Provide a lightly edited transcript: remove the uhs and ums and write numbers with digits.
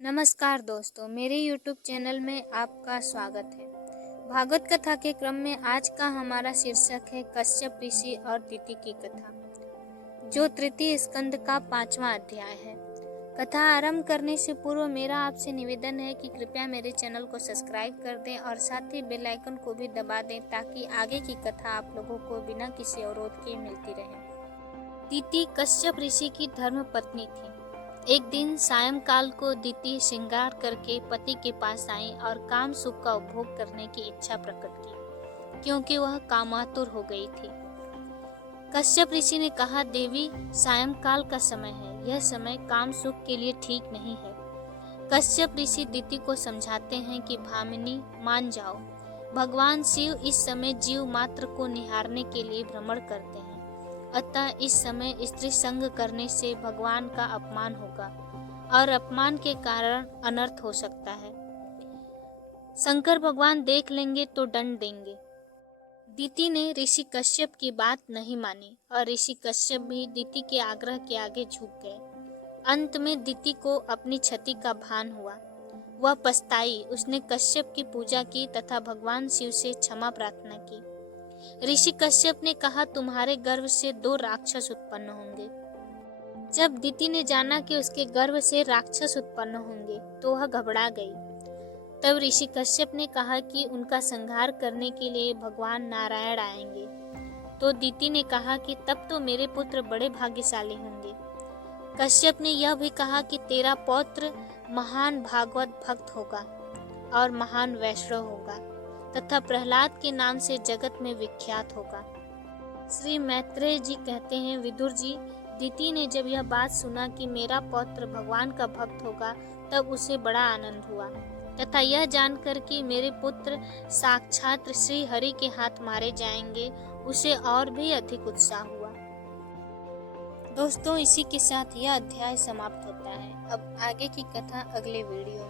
नमस्कार दोस्तों, मेरे YouTube चैनल में आपका स्वागत है। भागवत कथा के क्रम में आज का हमारा शीर्षक है कश्यप ऋषि और दिति की कथा, जो तृतीय स्कंद का 5वां अध्याय है। कथा आरंभ करने से पूर्व मेरा आपसे निवेदन है कि कृपया मेरे चैनल को सब्सक्राइब कर दें और साथ ही बेल आइकन को भी दबा दें ताकि आगे की कथा आप लोगों को बिना किसी अवरोध के मिलती रहे। दिति कश्यप ऋषि की धर्म पत्नी थी। एक दिन सायंकाल को दिति श्रृंगार करके पति के पास आई और काम सुख का उपभोग करने की इच्छा प्रकट की, क्योंकि वह कामातुर हो गई थी। कश्यप ऋषि ने कहा, देवी, सायंकाल का समय है, यह समय काम सुख के लिए ठीक नहीं है। कश्यप ऋषि दिति को समझाते हैं कि भामिनी, मान जाओ, भगवान शिव इस समय जीव मात्र को निहारने के लिए भ्रमण करते हैं, अतः इस समय स्त्री संग करने से भगवान का अपमान होगा और अपमान के कारण अनर्थ हो सकता है। शंकर भगवान देख लेंगे तो दंड देंगे। दिति ने ऋषि कश्यप की बात नहीं मानी और ऋषि कश्यप भी दिति के आग्रह के आगे झुक गए। अंत में दिति को अपनी क्षति का भान हुआ। वह पछताई। उसने कश्यप की पूजा की तथा भगवान शिव से क्षमा प्रार्थना की। ऋषि कश्यप ने कहा, तुम्हारे गर्भ से 2 राक्षस उत्पन्न होंगे। जब दिति ने जाना कि उसके गर्भ से राक्षस उत्पन्न होंगे तो वह घबरा गई। तब ऋषि कश्यप ने कहा कि उनका संहार करने के लिए भगवान नारायण आएंगे। तो दिति ने कहा कि तब तो मेरे पुत्र बड़े भाग्यशाली होंगे। कश्यप ने यह भी कहा कि तेरा पौत्र महान भागवत भक्त होगा और महान वैष्णव होगा तथा प्रहलाद के नाम से जगत में विख्यात होगा। श्री मैत्रेय जी कहते हैं, विदुर जी, दिति ने जब यह बात सुना कि मेरा पौत्र भगवान का भक्त होगा तब उसे बड़ा आनंद हुआ तथा यह जानकर कि मेरे पुत्र साक्षात श्री हरि के हाथ मारे जाएंगे, उसे और भी अधिक उत्साह हुआ। दोस्तों, इसी के साथ यह अध्याय समाप्त होता है। अब आगे की कथा अगले वीडियो में।